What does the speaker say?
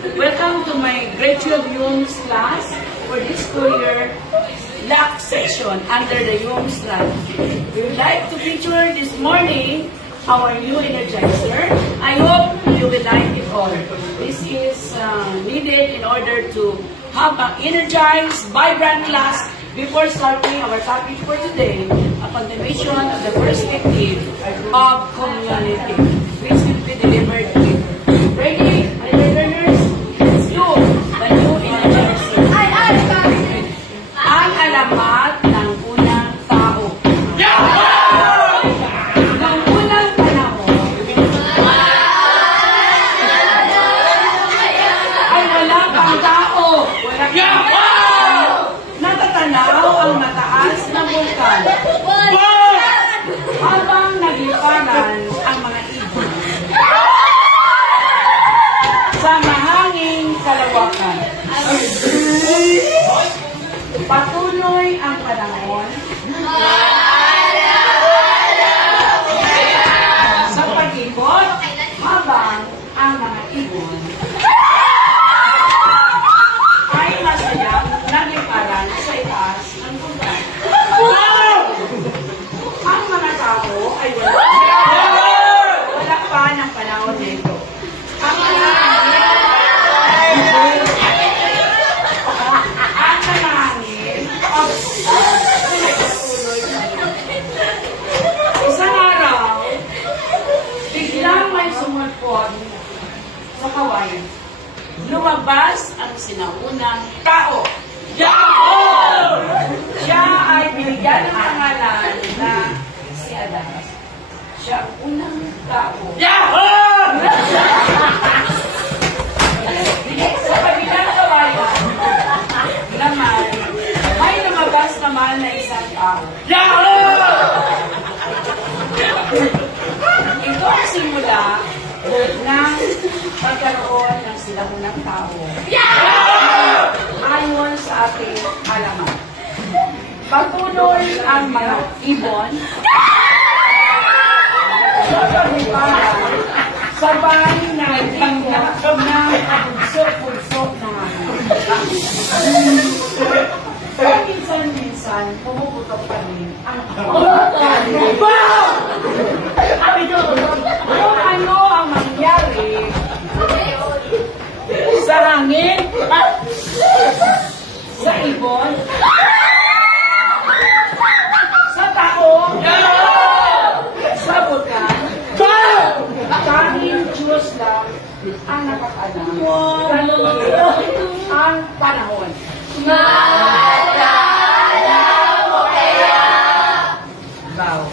Welcome to my grade 12 UMS class for this school year LAC section under the UMS strategy. We would like to feature this morning our new energizer. I hope you will like it all. This is needed in order to have an energized, vibrant class before starting our topic for today, a continuation of the perspective of community, which will be delivered later. Ready, my dear learners? Let's do the new energizer. Ang alamat ng unang tao. Ng unang panahon, ay wala pang tao. Wala pang natatanaw ang mataas na bulkan. Habang nagliparan ang mga ibon sa mahanging kalawakan. Patuloy ang panahon sa pag-ikot habang ang mga ibon ay masayang nagliparan sa itaas ng bulkan. Ang mga tao ay wala pa ng panahon nito. Ang mga hangin nagpatuloy pa rin. Isang araw, biglang may sumulpot sa kawayan. Lumabas ang sinaunang tao. Siya ay binigyan ng pangalan na si Adan. Siya ang unang tao. Sa kabilang kawayan naman, may lumabas naman na isang tao. Ito ang simula ng pagkaroon ng sinaunang tao. Ayon sa ating alamat. Patuloy ang mga ibon sa pagliparan sabay na itinggap ng pagpulso-pulso ng minsan-minsan, pumuputok pa rin ang kung ano ang mangyari sa hangin, sa ibon, sa tao, sa bulkan, tanging Diyos lang ang nakakaalam. Ang panahon. Maalala mo kaya? Wow.